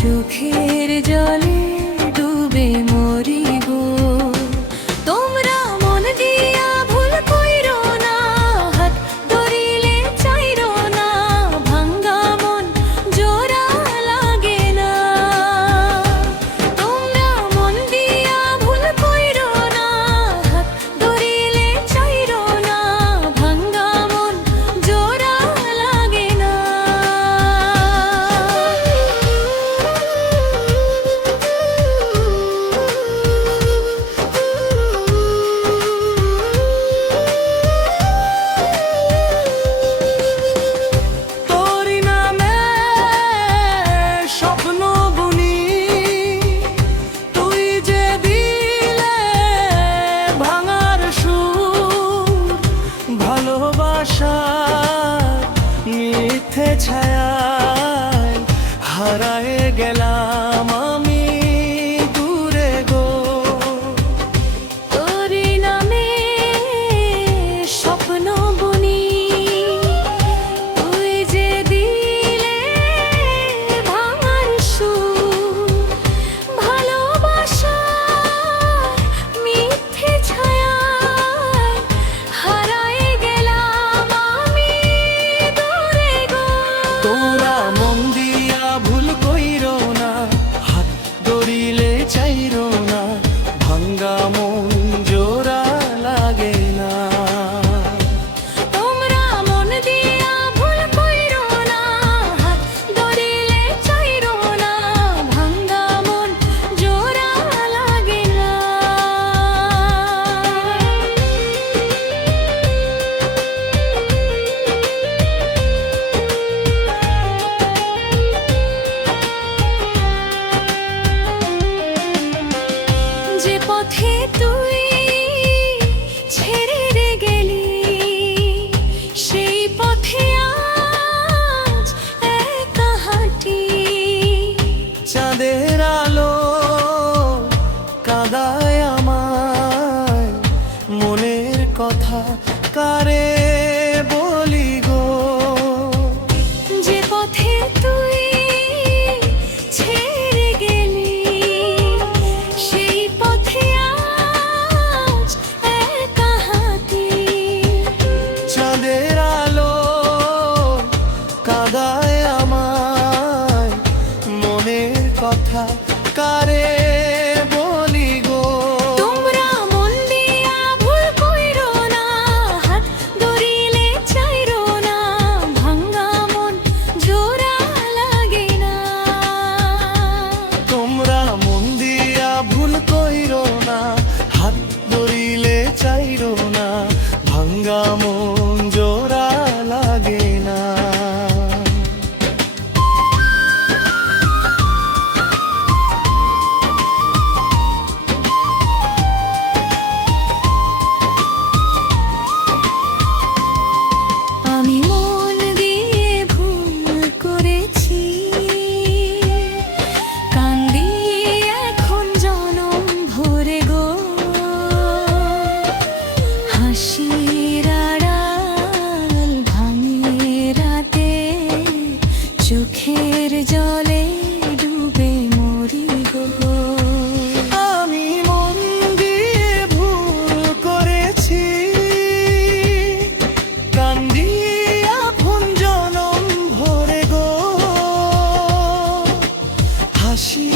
চোখের জলে ডুবে মরি গো। তোমরা মন দিয়া ভুল কইরো না, হাত ধরিলে চাইরো না, ভাঙ্গা মন জোড়া লাগে না। তোমরা মন দিয়া ভুল কইরো না, হাত ধরিলে চাইরো না, ভাঙ্গা মন জোড়া লাগে না। তোরি নামে স্বপ্ন বুনি, তুই যে দিলে ভাঙার সুর, ভালোবাসা মিথ্যে ছায়ায় হারায় গেলাম আমি দূরে গো। তোরি নামে স্বপ্ন বুনি, তুই যে দিলে ভাঙার সুর, ভালোবাসা মিথ্যে ছায়ায় হারায় গেলাম আমি দূরে গো। তোরা মন দিয়া ভুল কইরো না, হাত ধরিলে চাইরো না, ভাঙ্গা মন জোড়া লাগে না। তোমরা মন দিয়া ভুল কইরো না, হাত ধরিলে চাইরো না, ভাঙ্গা মন জোড়া লাগে না। যে পথে তুই ছেড়ে রে গেলি, সেই পথে আজ একা হাঁটি। চাঁদের আলো কাঁদায় আমায়, মনের কথা কারে বলি গো। যে পথে তুই ছেড়ে গেলি, সেই পথে আজ একা হাঁটি। চাঁদের আলো কাঁদায় আমায়, মনের কথা কারে বলি গো। তোমরা মন দিয়া ভুল কইরো না, হাত ধরিলে চাইরো না, ভাঙ্গা মন জোড়া লাগে না। তোমরা মন দিয়া ভুল কইরো না, হাত ধরিলে চাইরো না, ভাঙ্গা মন জোড়া লাগে না। আমি মন দিয়ে ভুল করেছি, কান্দি এখন জনম ভরে গো। হাসির আড়াল ভাঙিয়ে রাতে, চোখের জলে ডুবে মরি গো। আমি মন দিয়ে ভুল করেছি, কান্দি আপন জনম ভরে গো। হাসি